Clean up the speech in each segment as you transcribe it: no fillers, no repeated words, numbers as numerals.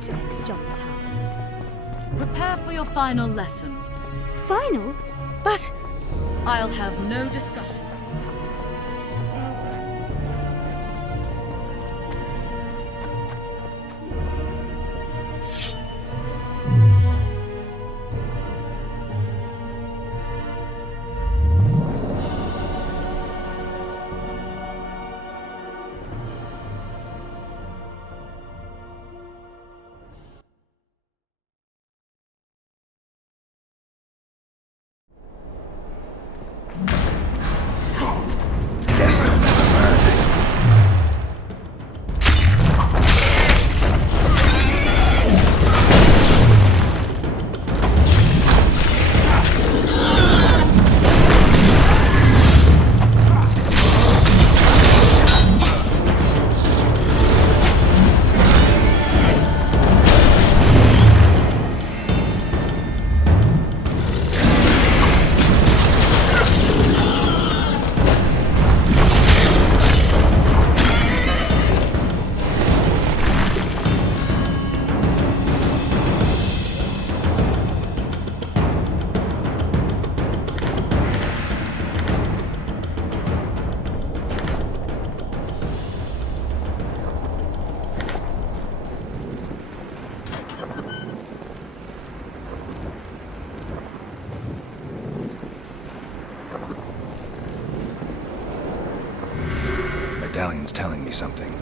to Exjolitalis. Prepare for your final lesson. Final? But... I'll have no discussion. Guess they'll never learn. Medallion's telling me something.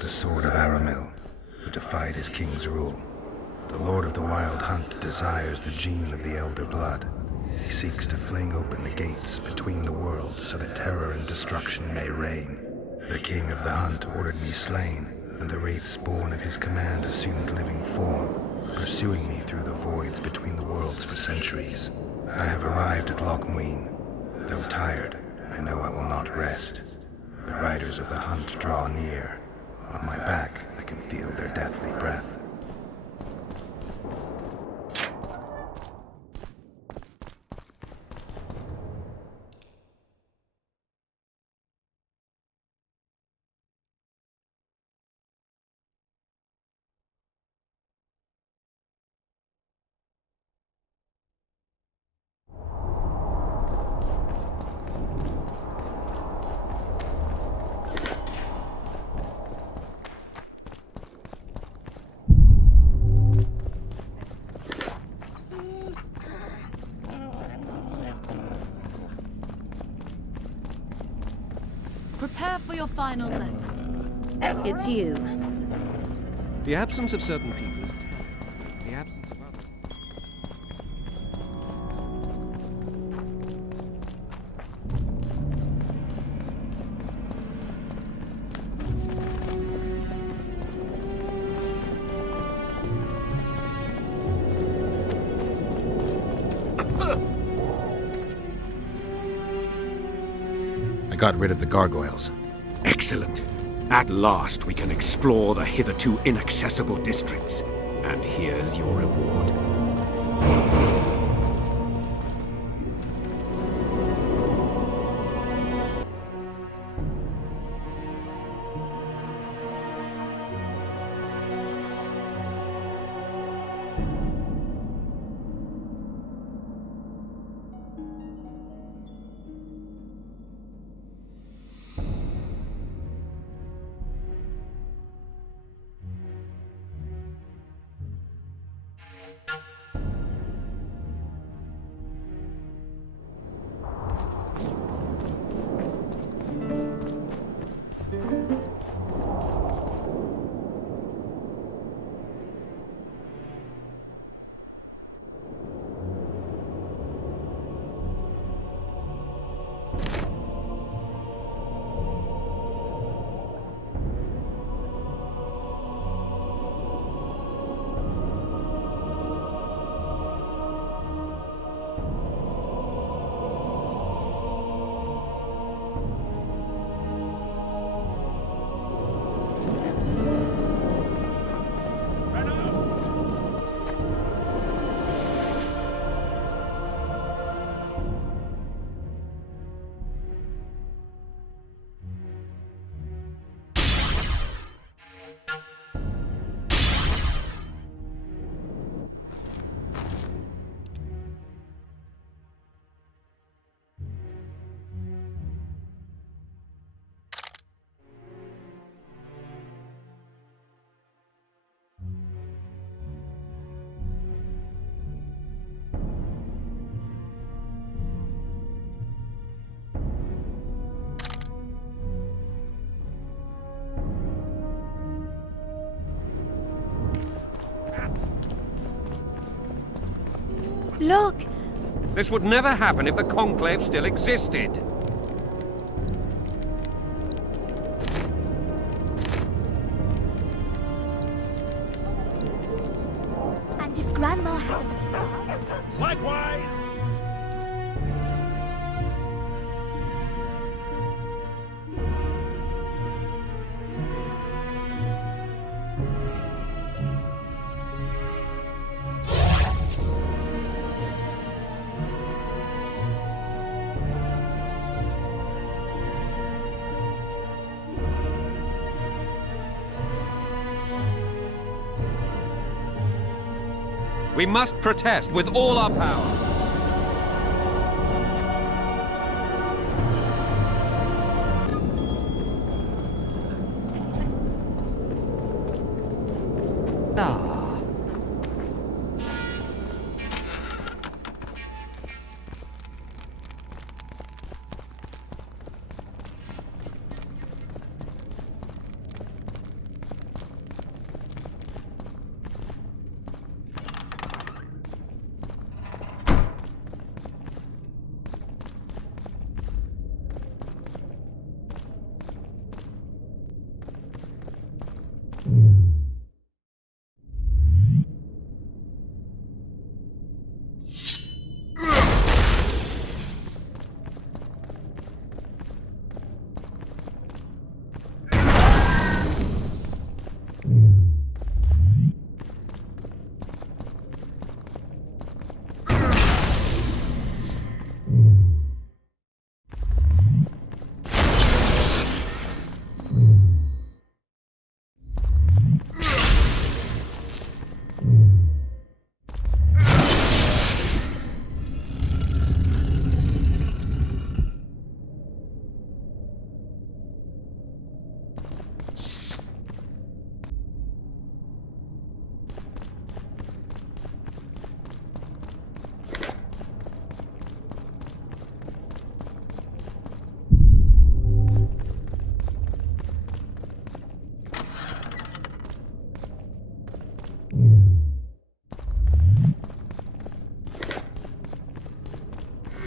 The sword of Aramil, who defied his king's rule. The Lord of the Wild Hunt desires the gene of the Elder Blood. He seeks to fling open the gates between the worlds so that terror and destruction may reign. The King of the Hunt ordered me slain, and the wraiths born at his command assumed living form, pursuing me through the voids between the worlds for centuries. I have arrived at Loch Muin. Though tired, I know I will not rest. The riders of the Hunt draw near. On my back, I can feel their deathly breath. Prepare for your final lesson. It's you. The absence of certain people is telling. The absence of others. I got rid of the gargoyles. Excellent. At last we can explore the hitherto inaccessible districts. And here's your reward. Look! This would never happen if the Conclave still existed. And if Grandma hadn't stopped... Likewise! We must protest with all our power.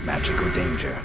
Magic or danger?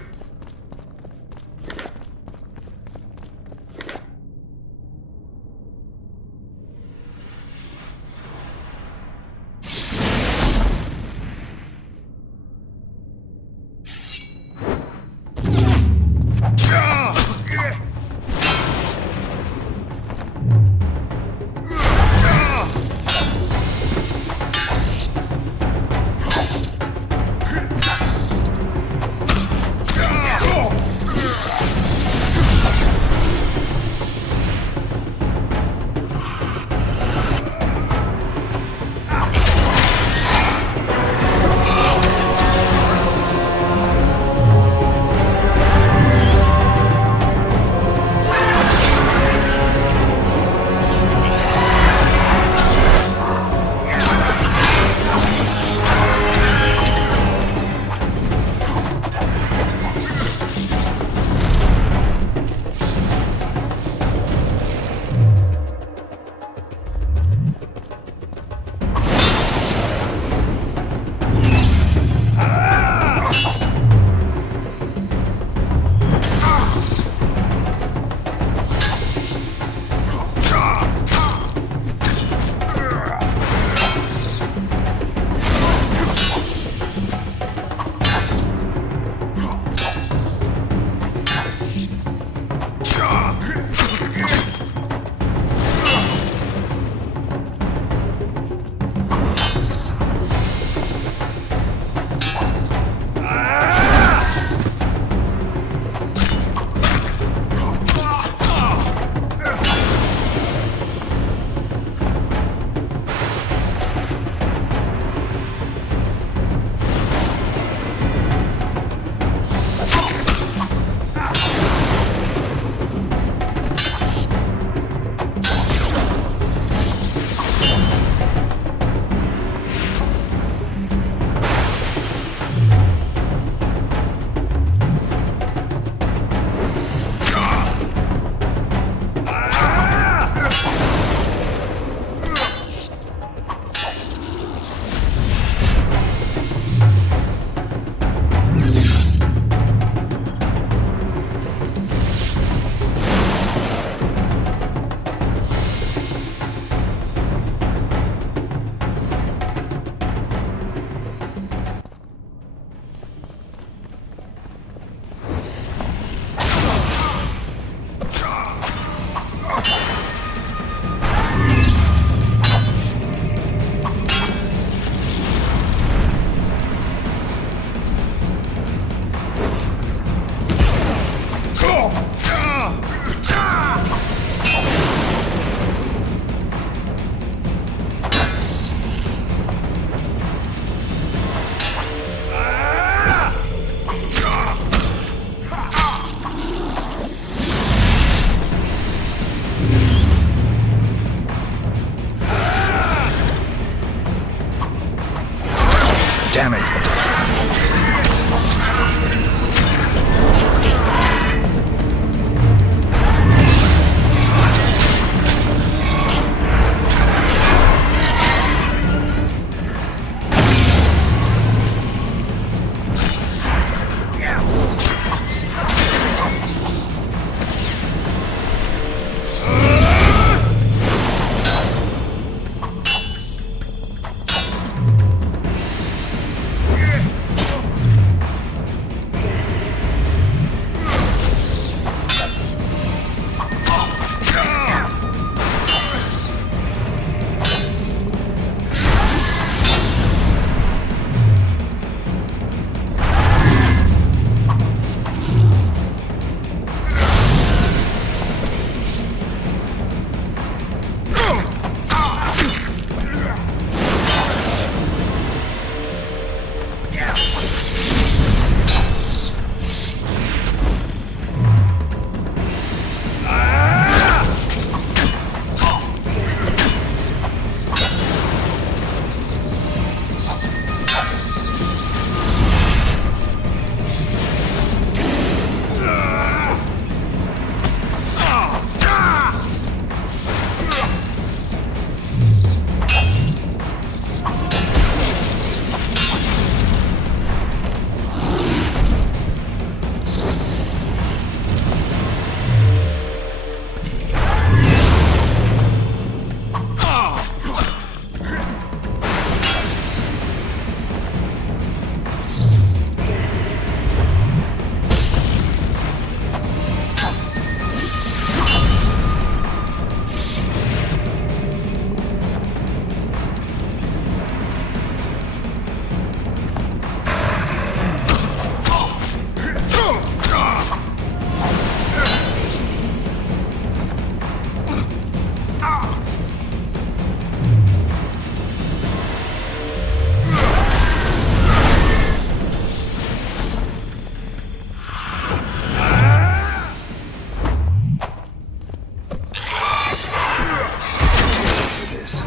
this.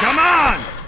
Come on!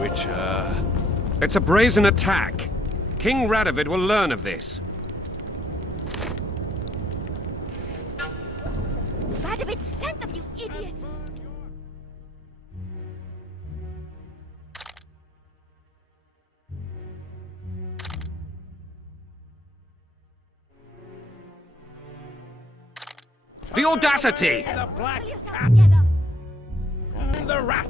Witcher. It's a brazen attack. King Radovid will learn of this. Radovid sent them, you idiot! The audacity! The black Pull yourself together! the rat.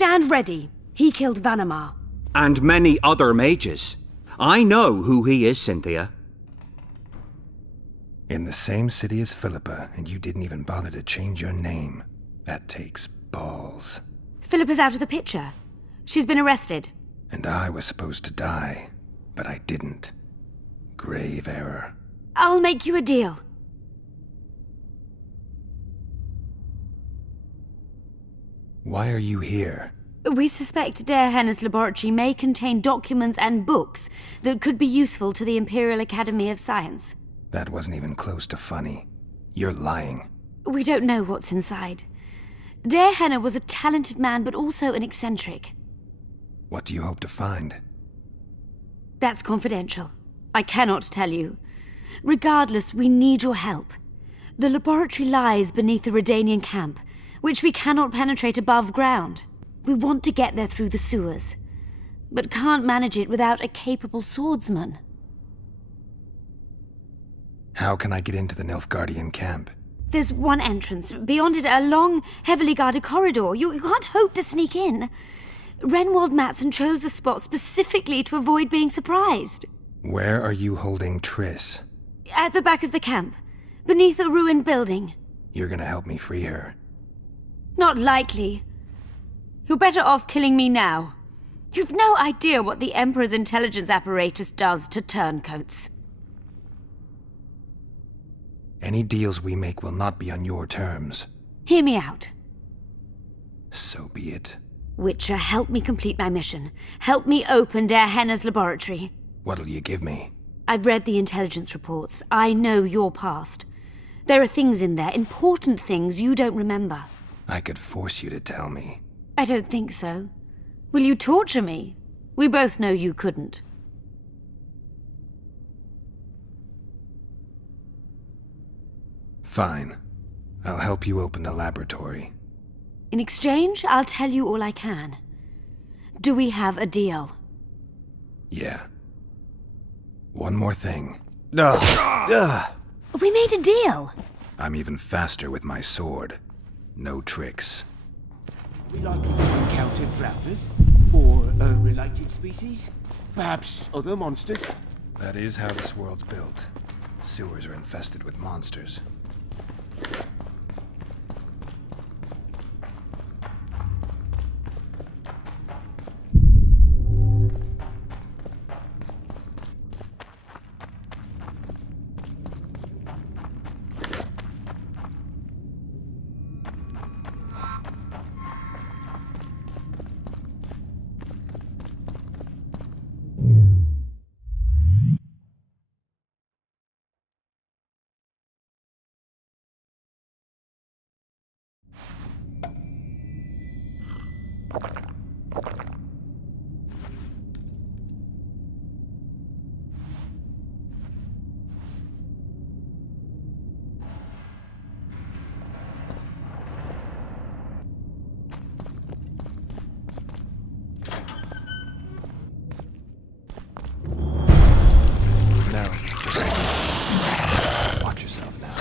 Stand ready. He killed Vanamar. And many other mages. I know who he is, Cynthia. In the same city as Philippa, and you didn't even bother to change your name. That takes balls. Philippa's out of the picture. She's been arrested. And I was supposed to die, but I didn't. Grave error. I'll make you a deal. Why are you here? We suspect Der Henner's laboratory may contain documents and books that could be useful to the Imperial Academy of Science. That wasn't even close to funny. You're lying. We don't know what's inside. Der Henner was a talented man, but also an eccentric. What do you hope to find? That's confidential. I cannot tell you. Regardless, we need your help. The laboratory lies beneath the Redanian camp, which we cannot penetrate above ground. We want to get there through the sewers, but can't manage it without a capable swordsman. How can I get into the Nilfgaardian camp? There's one entrance. Beyond it, a long, heavily guarded corridor. You can't hope to sneak in. Renwald Matson chose a spot specifically to avoid being surprised. Where are you holding Triss? At the back of the camp, beneath a ruined building. You're gonna help me free her. Not likely. You're better off killing me now. You've no idea what the Emperor's intelligence apparatus does to turncoats. Any deals we make will not be on your terms. Hear me out. So be it. Witcher, help me complete my mission. Help me open Der Henner's laboratory. What'll you give me? I've read the intelligence reports. I know your past. There are things in there, important things you don't remember. I could force you to tell me. I don't think so. Will you torture me? We both know you couldn't. Fine. I'll help you open the laboratory. In exchange, I'll tell you all I can. Do we have a deal? Yeah. One more thing. We made a deal. I'm even faster with my sword. No tricks. We likely to encounter drowners? Or a related species? Perhaps other monsters? That is how this world's built. Sewers are infested with monsters. No, just watch yourself now.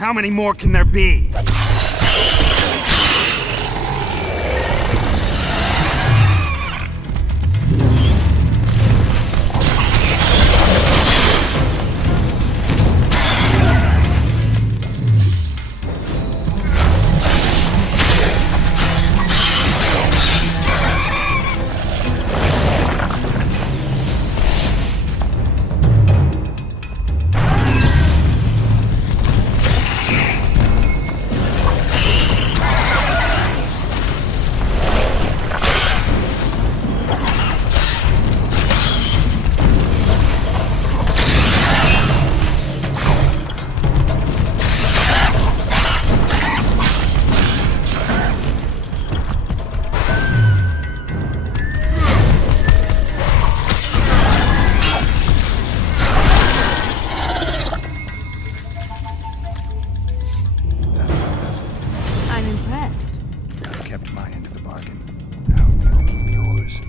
How many more can there be? I'm impressed. I've kept my end of the bargain. I hope you'll keep yours.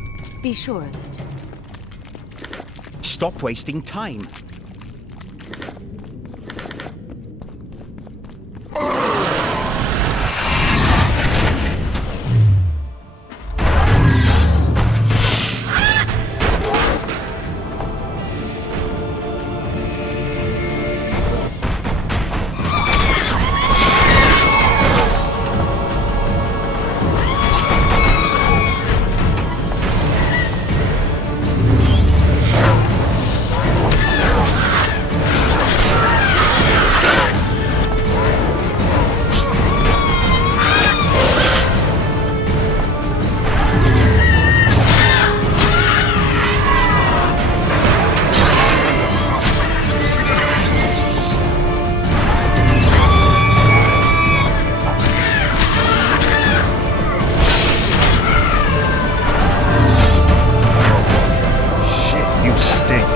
Be sure of it. Stop wasting time. You stink.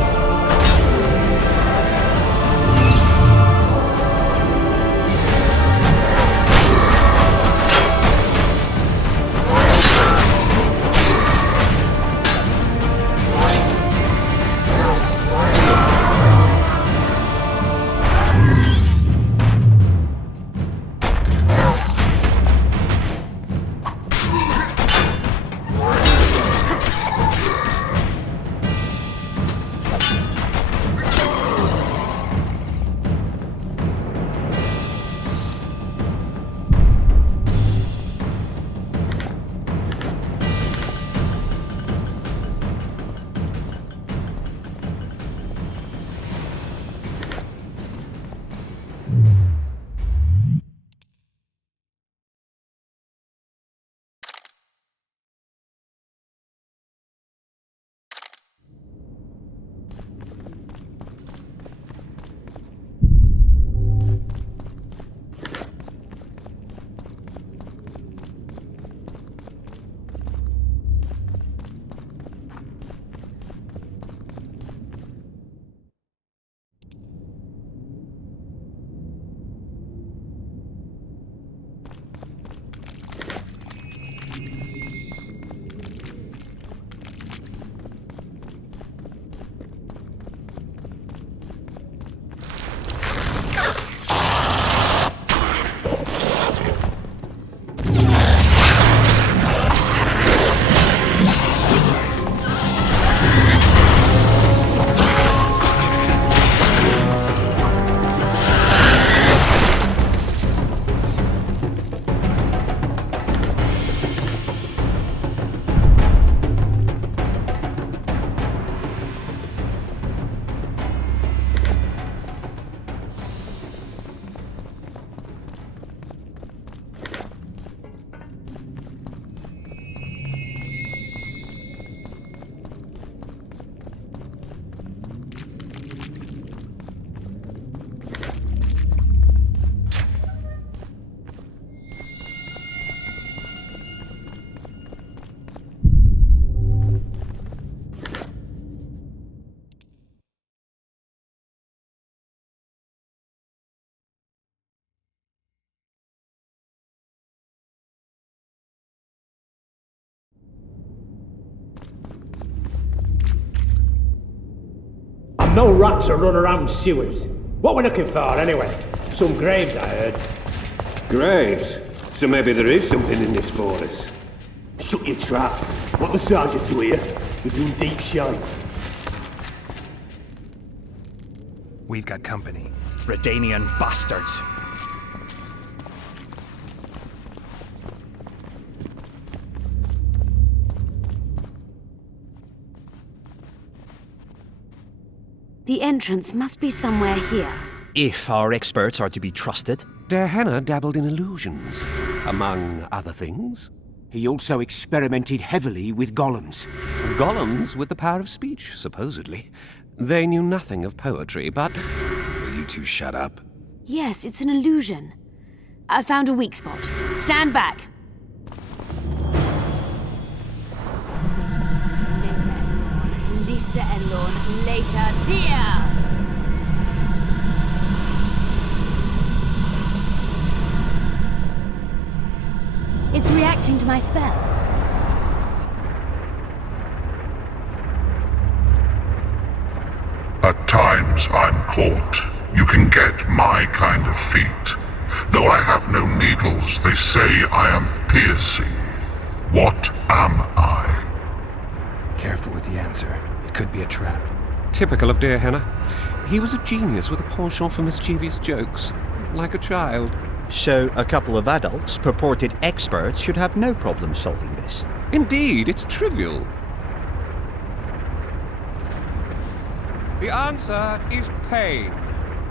No rats are running around sewers. What we looking for, anyway? Some graves, I heard. Graves? So maybe there is something in this for us. Shut your traps. Want the sergeant to hear? We're doing deep shite. We've got company. Redanian bastards. The entrance must be somewhere here. If our experts are to be trusted. Dehanna dabbled in illusions, among other things. He also experimented heavily with golems. Golems with the power of speech, supposedly. They knew nothing of poetry, but... Will you two shut up? Yes, it's an illusion. I found a weak spot. Stand back. Later, Elorn. Lisa Elorn. Later, dear. It's reacting to my spell. At times I'm caught. You can get my kind of feat. Though I have no needles, they say I am piercing. What am I? Careful with the answer. It could be a trap. Typical of Dehanna. He was a genius with a penchant for mischievous jokes, like a child. So a couple of adults, purported experts, should have no problem solving this. Indeed, it's trivial. The answer is pain.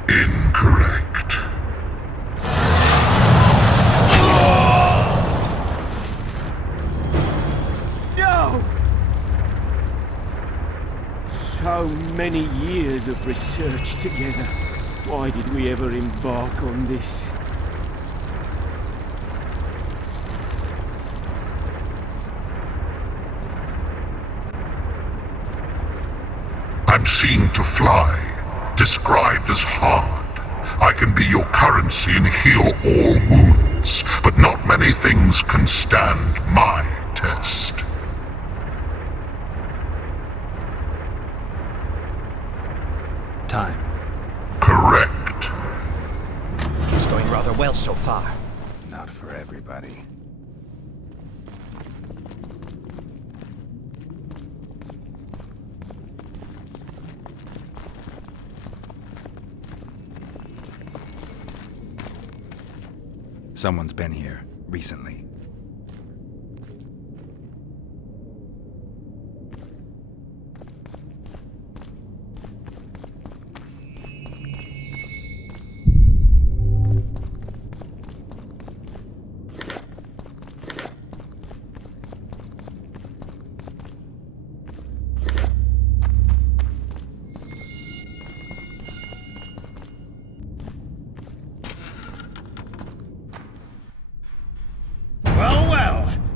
Incorrect. No! So many years of research together. Why did we ever embark on this? I'm seen to fly, described as hard. I can be your currency and heal all wounds, but not many things can stand my test. Time. Correct. It's going rather well so far. Not for everybody. Someone's been here recently.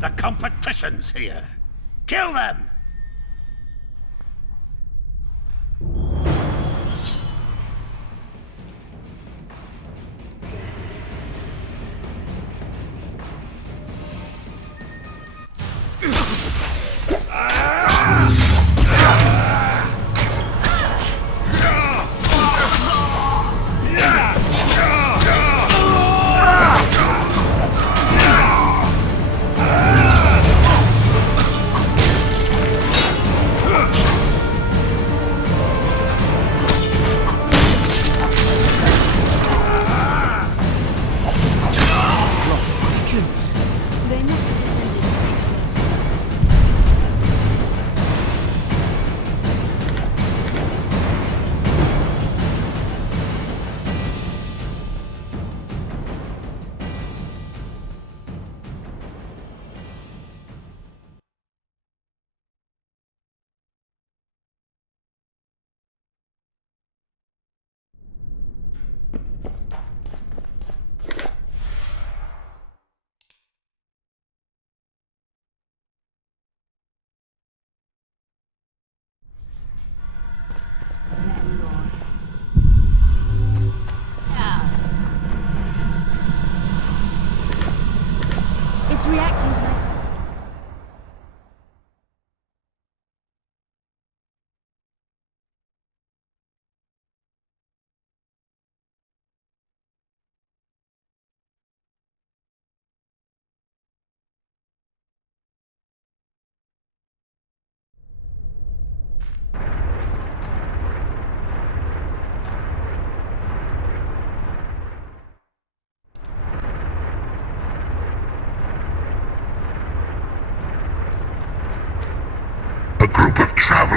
The competition's here. Kill them!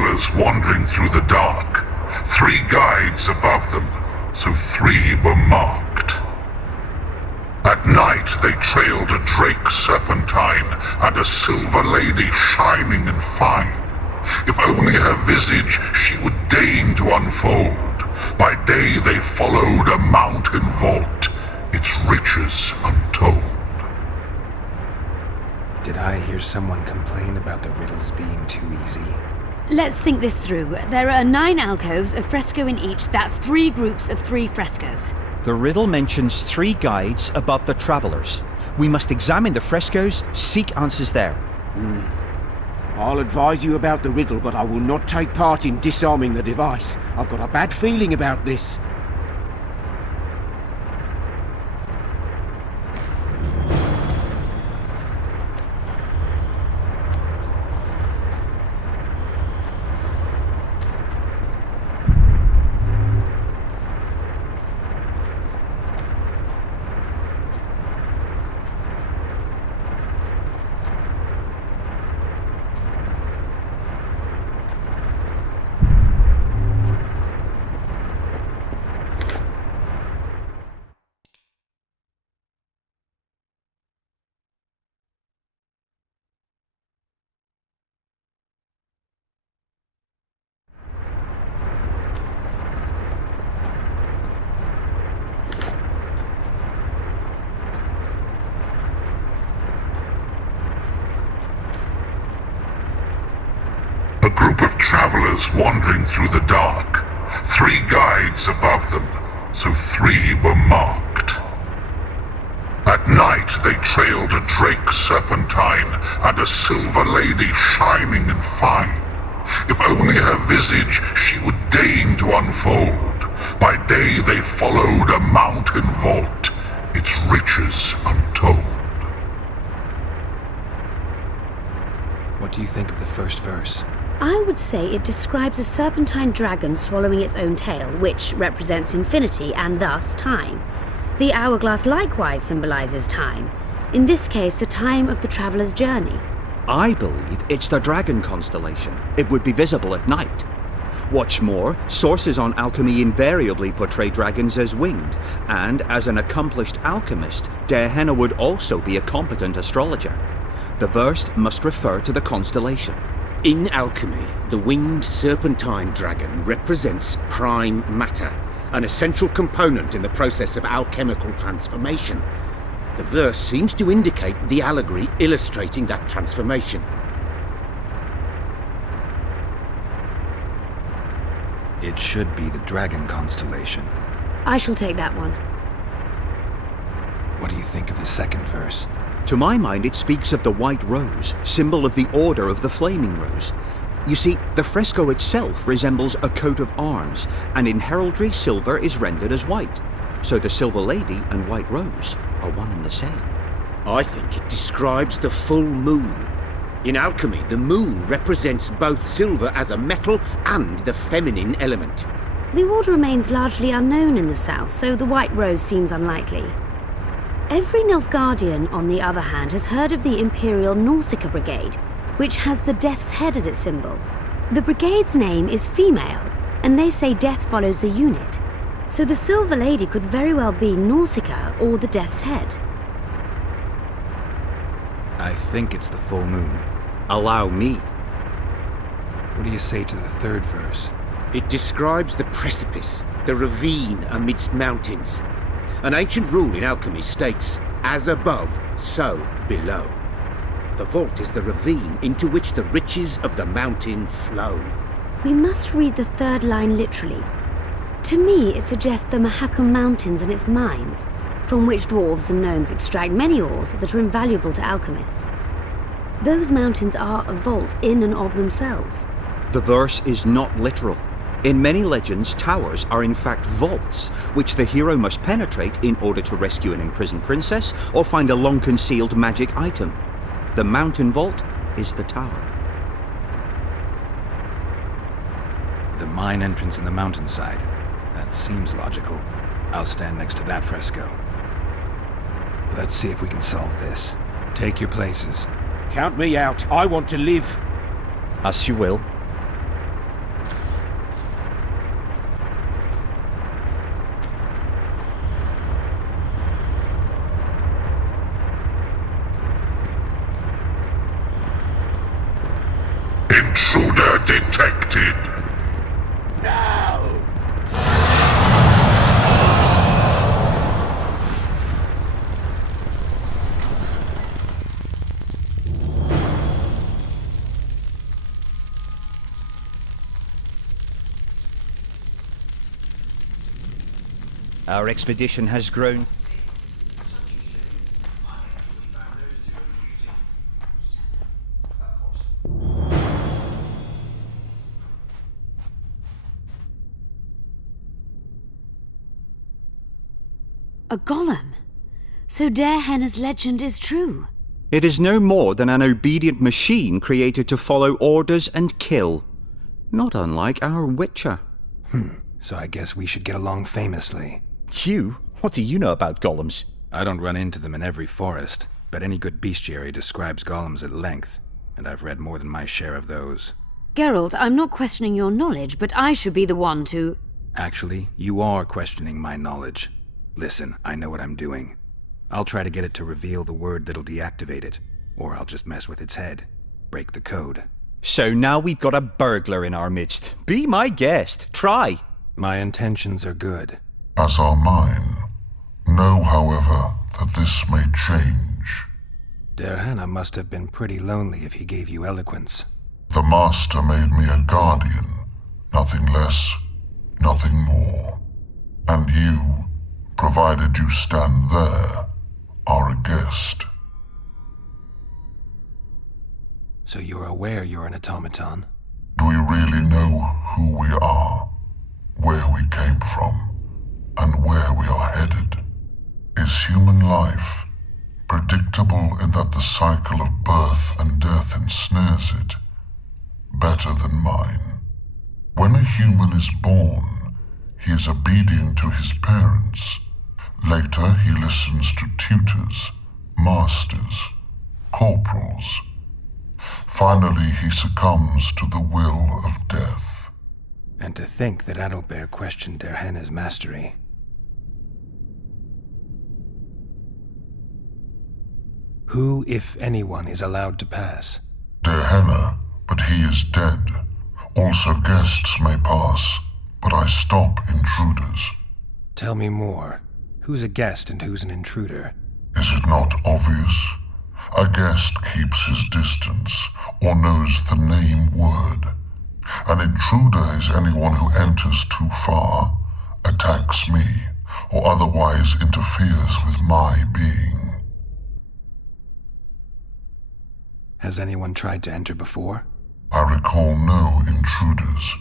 travelers wandering through the dark. 3 guides above them, so 3 were marked. At night they trailed a drake serpentine and a silver lady shining and fine. If only her visage she would deign to unfold. By day they followed a mountain vault, its riches untold. Did I hear someone complain about the riddles being too easy? Let's think this through. There are 9 alcoves, a fresco in each. That's 3 groups of 3 frescoes. The riddle mentions 3 guides above the travelers. We must examine the frescoes, seek answers there. I'll advise you about the riddle, but I will not take part in disarming the device. I've got a bad feeling about this. A group of travelers wandering through the dark. 3 guides above them, so 3 were marked. At night they trailed a drake serpentine and a silver lady shining and fine. If only her visage she would deign to unfold. By day they followed a mountain vault, its riches untold. What do you think of the first verse? I would say it describes a serpentine dragon swallowing its own tail, which represents infinity and thus time. The hourglass likewise symbolizes time. In this case, the time of the traveler's journey. I believe it's the dragon constellation. It would be visible at night. What's more, sources on alchemy invariably portray dragons as winged, and as an accomplished alchemist, Dehenna would also be a competent astrologer. The verse must refer to the constellation. In alchemy, the winged serpentine dragon represents prime matter, an essential component in the process of alchemical transformation. The verse seems to indicate the allegory illustrating that transformation. It should be the dragon constellation. I shall take that one. What do you think of the second verse? To my mind, it speaks of the white rose, symbol of the Order of the Flaming Rose. You see, the fresco itself resembles a coat of arms, and in heraldry silver is rendered as white. So the Silver Lady and White Rose are one and the same. I think it describes the full moon. In alchemy, the moon represents both silver as a metal and the feminine element. The order remains largely unknown in the south, so the White Rose seems unlikely. Every Nilfgaardian, on the other hand, has heard of the Imperial Nausicaa Brigade, which has the Death's Head as its symbol. The brigade's name is female, and they say death follows the unit. So the Silver Lady could very well be Nausicaa or the Death's Head. I think it's the full moon. Allow me. What do you say to the third verse? It describes the precipice, the ravine amidst mountains. An ancient rule in alchemy states, as above, so below. The vault is the ravine into which the riches of the mountain flow. We must read the third line literally. To me, it suggests the Mahakam Mountains and its mines, from which dwarves and gnomes extract many ores that are invaluable to alchemists. Those mountains are a vault in and of themselves. The verse is not literal. In many legends, towers are in fact vaults, which the hero must penetrate in order to rescue an imprisoned princess or find a long-concealed magic item. The mountain vault is the tower. The mine entrance in the mountainside. That seems logical. I'll stand next to that fresco. Let's see if we can solve this. Take your places. Count me out. I want to live. As you will. detected. Our expedition has grown. A golem? So Darehenna's legend is true? It is no more than an obedient machine created to follow orders and kill. Not unlike our Witcher. So I guess we should get along famously. You? What do you know about golems? I don't run into them in every forest, but any good bestiary describes golems at length, and I've read more than my share of those. Geralt, I'm not questioning your knowledge, but I should be the one to... Actually, you are questioning my knowledge. Listen, I know what I'm doing. I'll try to get it to reveal the word that'll deactivate it, or I'll just mess with its head. Break the code. So now we've got a burglar in our midst. Be my guest. Try. My intentions are good. As are mine. Know, however, that this may change. Darehenna must have been pretty lonely if he gave you eloquence. The Master made me a guardian. Nothing less, nothing more. And you, provided you stand there, are a guest. So you're aware you're an automaton? Do we really know who we are, where we came from, and where we are headed? Is human life predictable in that the cycle of birth and death ensnares it? Better than mine. When a human is born, he is obedient to his parents. Later, he listens to tutors, masters, corporals. Finally, he succumbs to the will of death. And to think that Adalbert questioned Darehenna's mastery. Who, if anyone, is allowed to pass? Darehenna, but he is dead. Also guests may pass, but I stop intruders. Tell me more. Who's a guest and who's an intruder? Is it not obvious? A guest keeps his distance, or knows the name word. An intruder is anyone who enters too far, attacks me, or otherwise interferes with my being. Has anyone tried to enter before? I recall no intruders.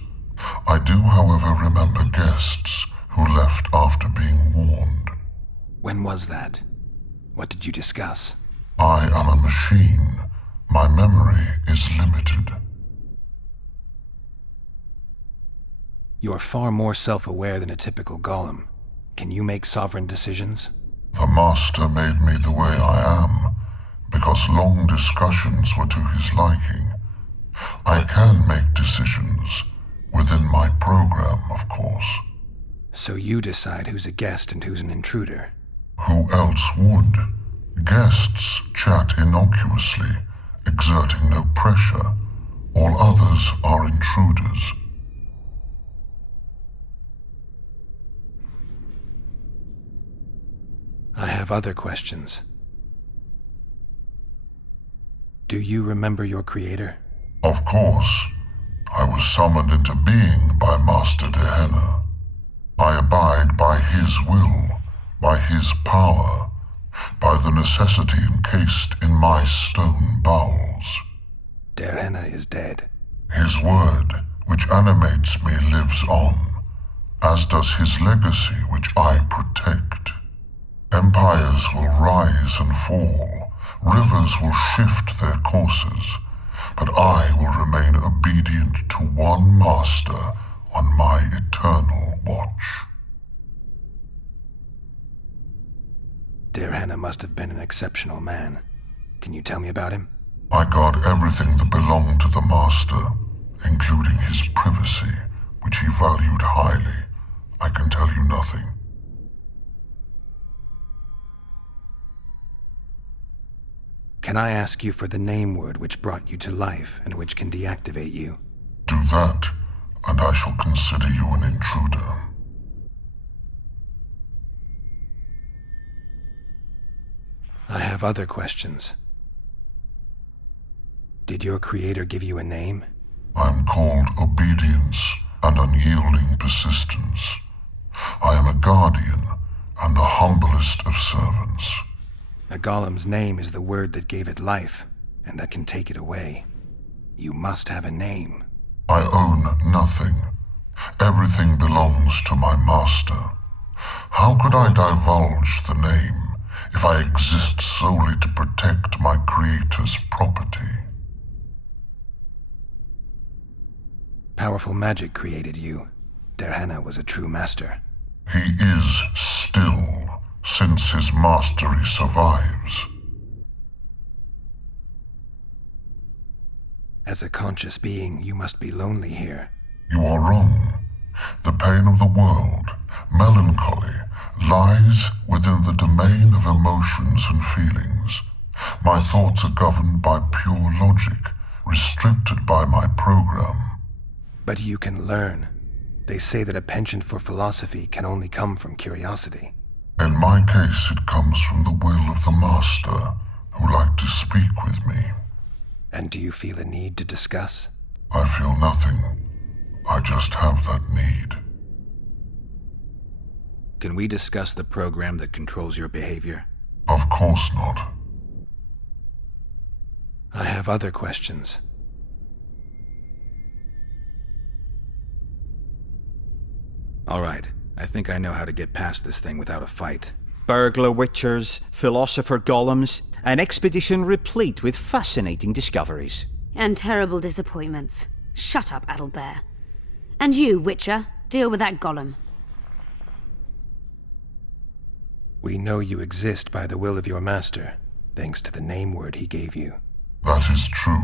I do, however, remember guests who left after being warned. When was that? What did you discuss? I am a machine. My memory is limited. You're far more self-aware than a typical golem. Can you make sovereign decisions? The Master made me the way I am, because long discussions were to his liking. I can make decisions, within my program, of course. So you decide who's a guest and who's an intruder? Who else would? Guests chat innocuously, exerting no pressure. All others are intruders. I have other questions. Do you remember your creator? Of course. I was summoned into being by Master Darehenna. I abide by his will, by his power, by the necessity encased in my stone bowels. Darehenna is dead. His word, which animates me, lives on, as does his legacy, which I protect. Empires will rise and fall, rivers will shift their courses, but I will remain obedient to one master on my eternal watch. Darehenna must have been an exceptional man. Can you tell me about him? I guard everything that belonged to the Master, including his privacy, which he valued highly. I can tell you nothing. Can I ask you for the name word which brought you to life and which can deactivate you? Do that, and I shall consider you an intruder. I have other questions. Did your creator give you a name? I'm called Obedience and Unyielding Persistence. I am a guardian and the humblest of servants. A golem's name is the word that gave it life, and that can take it away. You must have a name. I own nothing. Everything belongs to my master. How could I divulge the name if I exist solely to protect my creator's property? Powerful magic created you. Derhenna was a true master. He is still, since his mastery survives. As a conscious being, you must be lonely here. You are wrong. The pain of the world, melancholy, lies within the domain of emotions and feelings. My thoughts are governed by pure logic, restricted by my program. But you can learn. They say that a penchant for philosophy can only come from curiosity. In my case, it comes from the will of the Master, who liked to speak with me. And do you feel a need to discuss? I feel nothing. I just have that need. Can we discuss the program that controls your behavior? Of course not. I have other questions. All right, I think I know how to get past this thing without a fight. Burglar witchers, philosopher golems, an expedition replete with fascinating discoveries. And terrible disappointments. Shut up, Adelbear. And you, Witcher, deal with that golem. We know you exist by the will of your master, thanks to the name word he gave you. That is true.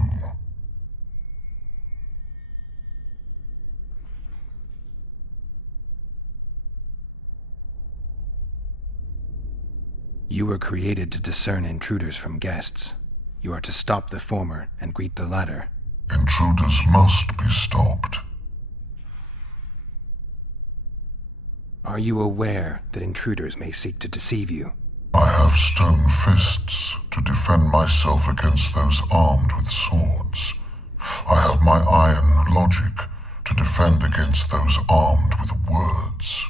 You were created to discern intruders from guests. You are to stop the former and greet the latter. Intruders must be stopped. Are you aware that intruders may seek to deceive you? I have stone fists to defend myself against those armed with swords. I have my iron logic to defend against those armed with words.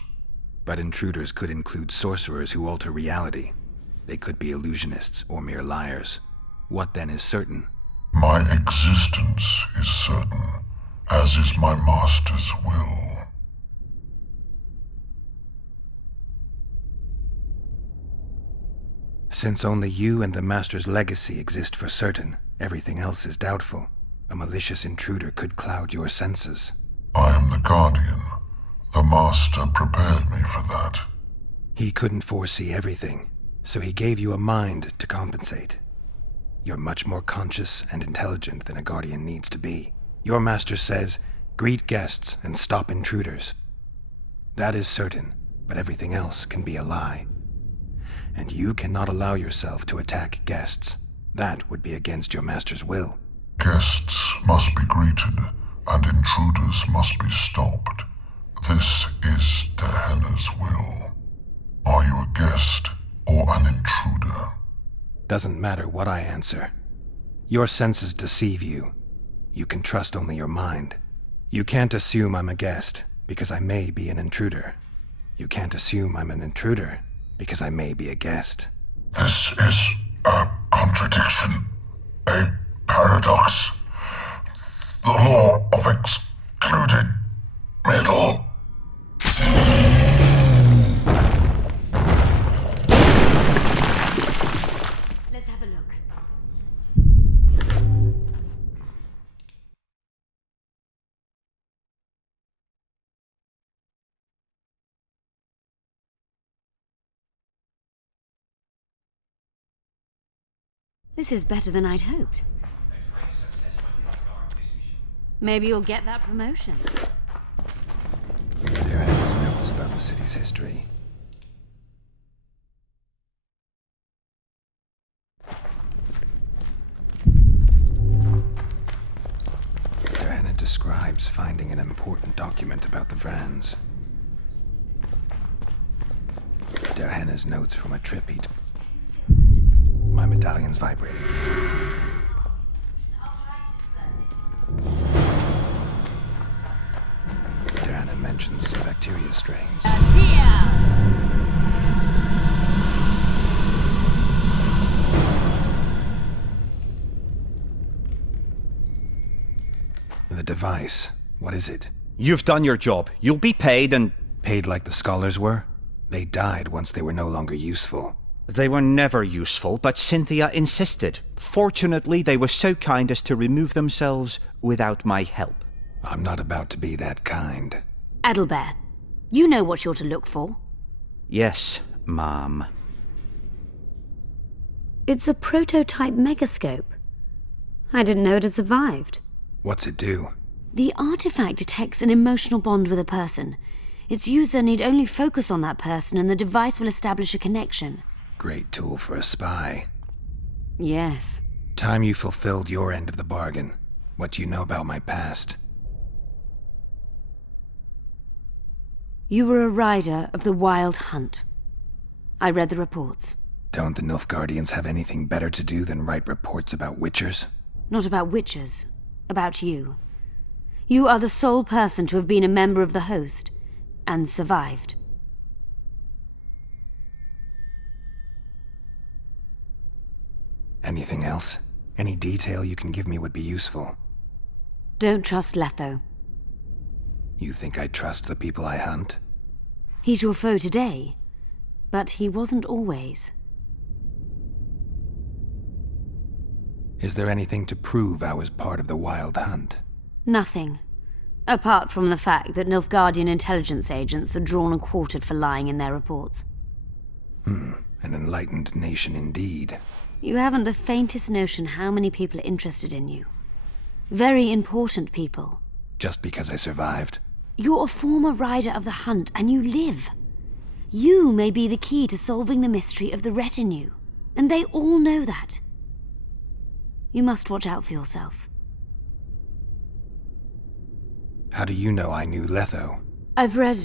But intruders could include sorcerers who alter reality. They could be illusionists or mere liars. What then is certain? My existence is certain, as is my master's will. Since only you and the master's legacy exist for certain, everything else is doubtful. A malicious intruder could cloud your senses. I am the guardian. The master prepared me for that. He couldn't foresee everything, so he gave you a mind to compensate. You're much more conscious and intelligent than a guardian needs to be. Your master says, greet guests and stop intruders. That is certain, but everything else can be a lie. And you cannot allow yourself to attack guests. That would be against your master's will. Guests must be greeted, and intruders must be stopped. This is Derhenna's will. Are you a guest or an intruder? Doesn't matter what I answer. Your senses deceive you. You can trust only your mind. You can't assume I'm a guest, because I may be an intruder. You can't assume I'm an intruder, because I may be a guest. This is a contradiction, a paradox. The law of excluded middle. Let's have a look. This is better than I'd hoped. Maybe you'll get that promotion. There are notes about the city's history. Derhenna described Perhaps finding an important document about the Vrans. Derhenna's notes from a trip he took. My medallion's vibrating. Derhenna mentions some bacteria strains. The device. What is it? You've done your job. You'll be paid and... Paid like the scholars were? They died once they were no longer useful. They were never useful, but Cynthia insisted. Fortunately, they were so kind as to remove themselves without my help. I'm not about to be that kind. Adalbert, you know what you're to look for. Yes, ma'am. It's a prototype megascope. I didn't know it had survived. What's it do? The artifact detects an emotional bond with a person. Its user need only focus on that person and the device will establish a connection. Great tool for a spy. Yes. Time you fulfilled your end of the bargain. What do you know about my past? You were a rider of the Wild Hunt. I read the reports. Don't the Nilfgaardians have anything better to do than write reports about witchers? Not about witchers. About you. You are the sole person to have been a member of the host, and survived. Anything else? Any detail you can give me would be useful. Don't trust Letho. You think I trust the people I hunt? He's your foe today, but he wasn't always. Is there anything to prove I was part of the Wild Hunt? Nothing. Apart from the fact that Nilfgaardian intelligence agents are drawn and quartered for lying in their reports. An enlightened nation indeed. You haven't the faintest notion how many people are interested in you. Very important people. Just because I survived? You're a former rider of the hunt, and you live. You may be the key to solving the mystery of the retinue, and they all know that. You must watch out for yourself. How do you know I knew Letho? I've read...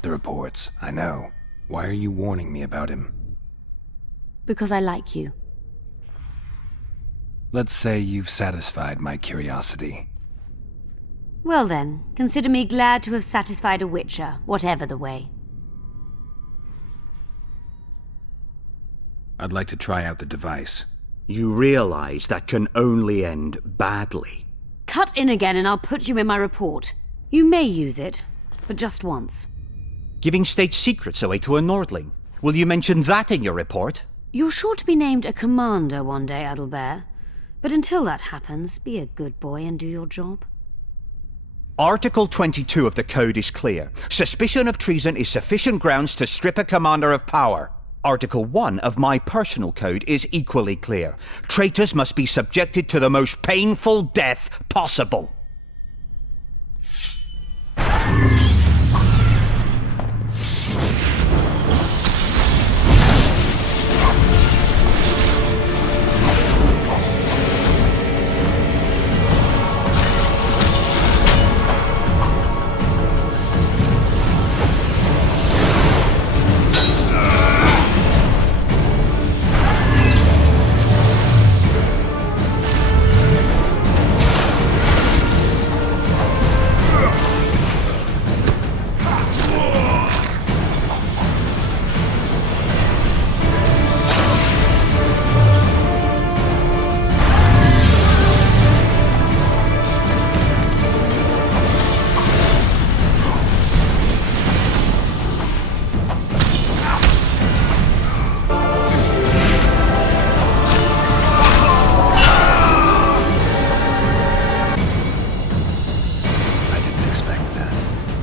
The reports, I know. Why are you warning me about him? Because I like you. Let's say you've satisfied my curiosity. Well then, consider me glad to have satisfied a witcher, whatever the way. I'd like to try out the device. You realize that can only end badly. Cut in again and I'll put you in my report. You may use it, but just once. Giving state secrets away to a Nordling. Will you mention that in your report? You're sure to be named a commander one day, Adalbert. But until that happens, be a good boy and do your job. Article 22 of the Code is clear. Suspicion of treason is sufficient grounds to strip a commander of power. Article 1 of my personal code is equally clear. Traitors must be subjected to the most painful death possible.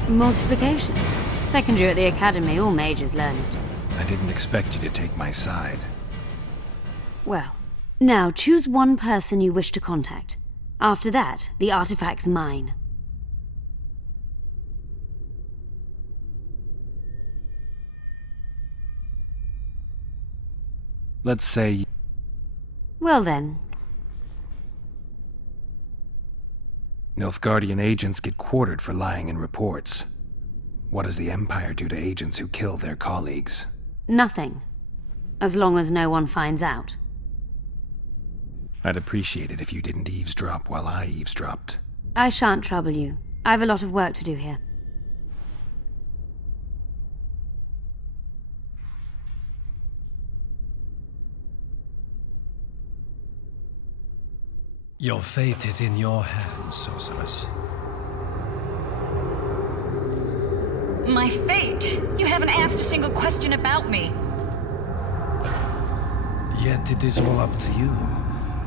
Multiplication. Second year at the academy, all mages learn it. I didn't expect you to take my side. Well, now choose one person you wish to contact. After that, the artifact's mine. Let's say... Well then. Nilfgaardian agents get quartered for lying in reports. What does the Empire do to agents who kill their colleagues? Nothing. As long as no one finds out. I'd appreciate it if you didn't eavesdrop while I eavesdropped. I shan't trouble you. I have a lot of work to do here. Your fate is in your hands, sorceress. My fate? You haven't asked a single question about me. Yet it is all up to you.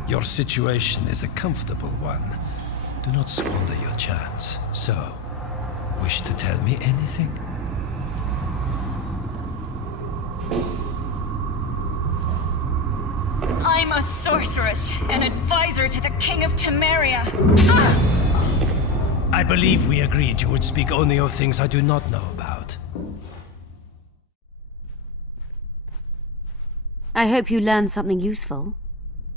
Your situation is a comfortable one. Do not squander your chance. So, wish to tell me anything? I'm a sorceress, an advisor to the King of Temeria. I believe we agreed you would speak only of things I do not know about. I hope you learned something useful.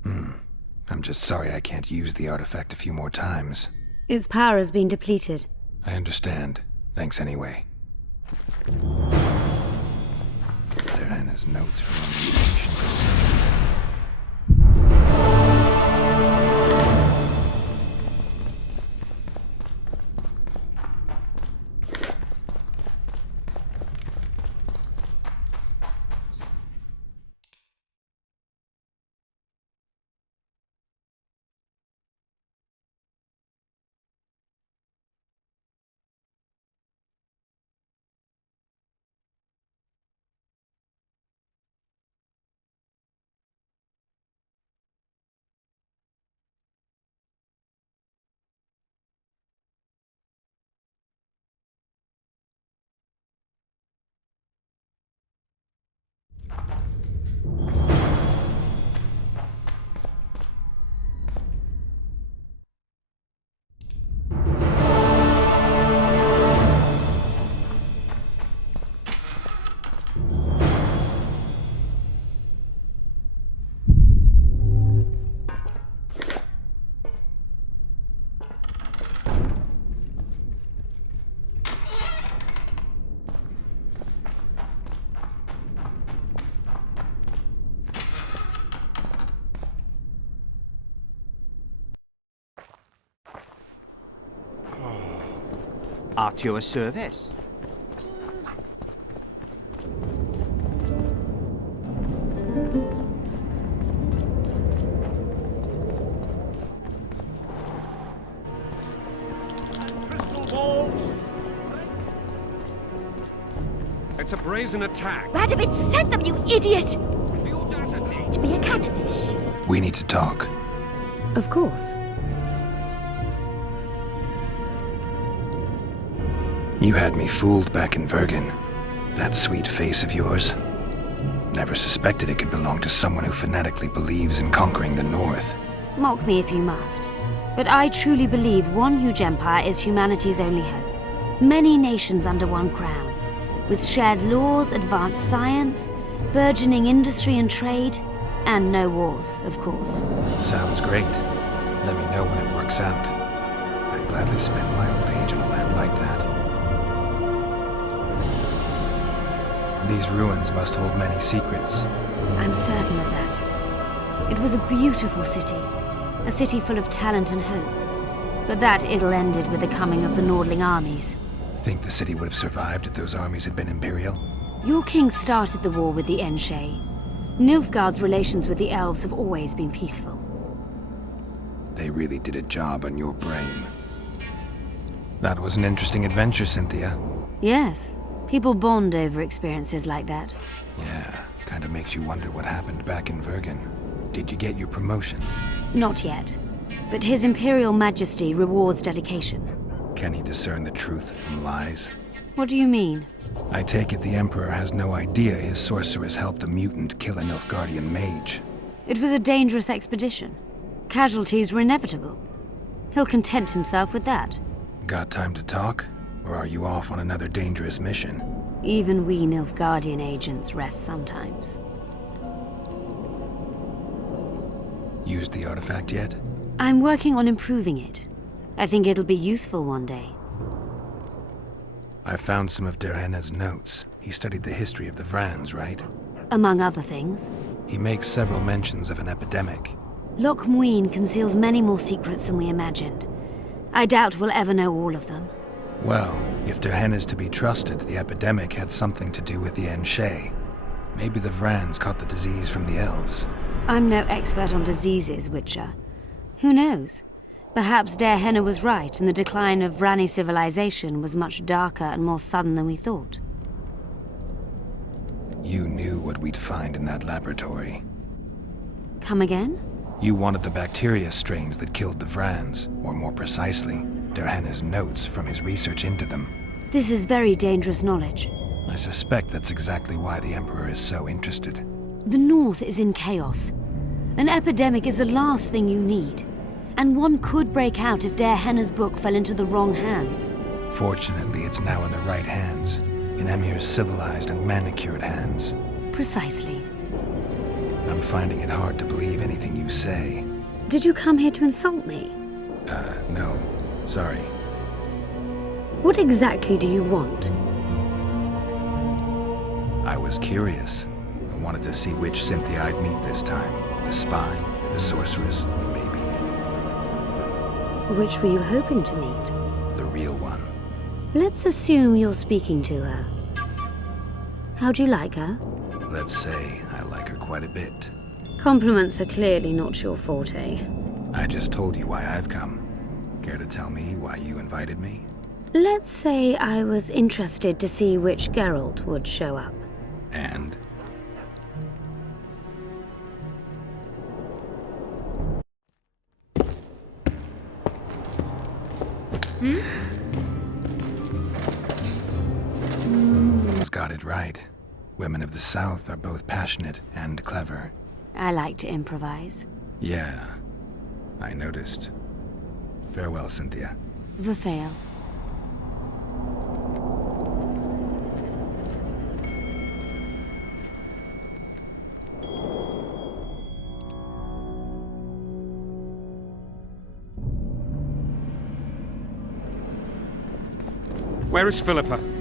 I'm just sorry I can't use the artifact a few more times. Its power has been depleted. I understand. Thanks anyway. Serhana's notes from the ancient procedure. At your service. It's a brazen attack. Radovid sent them, you idiot! The audacity! To be a catfish. We need to talk. Of course. You had me fooled back in Vergen. That sweet face of yours. Never suspected it could belong to someone who fanatically believes in conquering the North. Mock me if you must. But I truly believe one huge empire is humanity's only hope. Many nations under one crown. With shared laws, advanced science, burgeoning industry and trade, and no wars, of course. Sounds great. Let me know when it works out. I'd gladly spend my old age in a land like that. These ruins must hold many secrets. I'm certain of that. It was a beautiful city. A city full of talent and hope. But that ill ended with the coming of the Nordling armies. Think the city would have survived if those armies had been Imperial? Your king started the war with the Enshe. Nilfgaard's relations with the elves have always been peaceful. They really did a job on your brain. That was an interesting adventure, Cynthia. Yes. People bond over experiences like that. Yeah, kinda makes you wonder what happened back in Vergen. Did you get your promotion? Not yet. But His Imperial Majesty rewards dedication. Can he discern the truth from lies? What do you mean? I take it the Emperor has no idea his sorceress helped a mutant kill a Nilfgaardian mage. It was a dangerous expedition. Casualties were inevitable. He'll content himself with that. Got time to talk? Or are you off on another dangerous mission? Even we Nilfgaardian agents rest sometimes. Used the artifact yet? I'm working on improving it. I think it'll be useful one day. I found some of Derhenna's notes. He studied the history of the Vrans, right? Among other things. He makes several mentions of an epidemic. Loch Muin conceals many more secrets than we imagined. I doubt we'll ever know all of them. Well, if Derhenna's to be trusted, the epidemic had something to do with the Enshe. Maybe the Vrans caught the disease from the elves. I'm no expert on diseases, Witcher. Who knows? Perhaps Derhenna was right, and the decline of Vrani civilization was much darker and more sudden than we thought. You knew what we'd find in that laboratory. Come again? You wanted the bacteria strains that killed the Vrans, or more precisely, Derhenna's notes from his research into them. This is very dangerous knowledge. I suspect that's exactly why the Emperor is so interested. The North is in chaos. An epidemic is the last thing you need. And one could break out if Derhenna's book fell into the wrong hands. Fortunately, it's now in the right hands. In Emir's civilized and manicured hands. Precisely. I'm finding it hard to believe anything you say. Did you come here to insult me? No. Sorry. What exactly do you want? I was curious. I wanted to see which Cynthia I'd meet this time. The spy, the sorceress, or maybe the woman. Which were you hoping to meet? The real one. Let's assume you're speaking to her. How'd you like her? Let's say I like her quite a bit. Compliments are clearly not your forte. I just told you why I've come. Care to tell me why you invited me? Let's say I was interested to see which Geralt would show up. And? Got it right. Women of the South are both passionate and clever. I like to improvise. Yeah, I noticed. Farewell, Cynthia. Vafael. Where is Philippa?